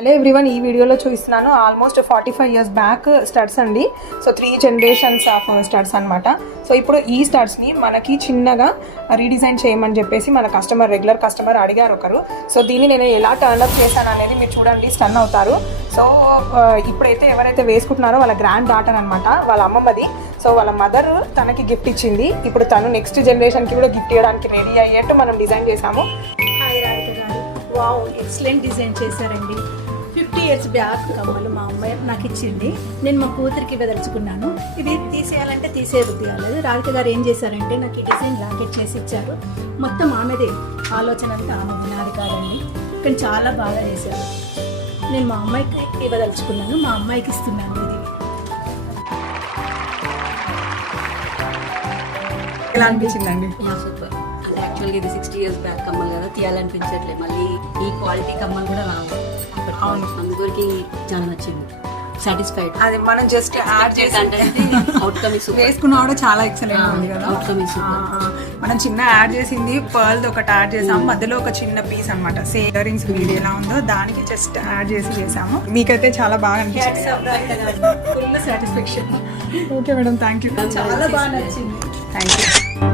Hello everyone, ఈ వీడియోలో చూపిస్తున్నాను ఆల్మోస్ట్ 45 years బ్యాక్ స్టడ్స్ అండి. సో 3 generations ఆఫ్ స్టడ్స్ అనమాట. సో ఇప్పుడు ఈ స్టడ్స్ని మనకి చిన్నగా రీడిజైన్ చేయమని చెప్పేసి మన రెగ్యులర్ కస్టమర్ అడిగారు ఒకరు. సో దీన్ని నేను ఎలా టర్న్అప్ చేశాను అనేది మీరు చూడండి, స్టన్ అవుతారు. సో ఇప్పుడైతే ఎవరైతే వేసుకుంటున్నారో వాళ్ళ గ్రాండ్ డాటర్ అనమాట, వాళ్ళ అమ్మమ్మది. సో వాళ్ళ మదర్ తనకి గిఫ్ట్ ఇచ్చింది. ఇప్పుడు తను నెక్స్ట్ జనరేషన్కి కూడా గిఫ్ట్ ఇవ్వడానికి రెడీ అయ్యేట్టు మనం డిజైన్ చేసాము. హాయ్ రాధిక గారు, వావ్ ఎక్సలెంట్ డిజైన్ చేశారండి. 50 years బ్యాక్ కమ్మలు మా అమ్మాయి నాకు ఇచ్చింది. నేను మా కూతురికి వెదలుచుకున్నాను. ఇది తీసేయాలంటే తీసే బుద్ధి కాలేదు. రాధిక గారు ఏం చేశారంటే నాకు ఈ డిజైన్ లాకెట్ చేసి ఇచ్చారు. మొత్తం ఆమెదే ఆలోచన అంతా ఆమెది, నాది కాదండి. కానీ చాలా బాగా చేశారు. నేను మా అమ్మాయికి ఇవ్వదలుచుకున్నాను, మా అమ్మాయికి ఇస్తున్నాను. ఇది ఎలా అనిపించిందండి? సూపర్. అంటే యాక్చువల్గా ఇది 60 years బ్యాక్ కమ్మలు కదా, తీయాలనిపించట్లేదు. మళ్ళీ ఈ క్వాలిటీ కమ్మలు కూడా రావు. అవును, అందరికి చాలా నచ్చింది, సాటిస్ఫైడ్. అది మనం జస్ట్ యాడ్ చేసి అవుట్కమ్ వేసుకున్నా కూడా చాలా ఎక్సలెంట్ ఉంది కదా. అవుట్కమ్ మనం చిన్న యాడ్ చేసింది, పర్ల్ ఒకటి యాడ్ చేసాము, మధ్యలో ఒక చిన్న పీస్ అనమాట. సేమ్ ఇయరింగ్స్ వీడియో ఎలా ఉందో దానికి జస్ట్ యాడ్ చేసి చేసాము. మీకైతే చాలా బాగా అనిపించింది. Full satisfaction. Okay madam, thank you. చాలా బాగా నచ్చింది. Thank you.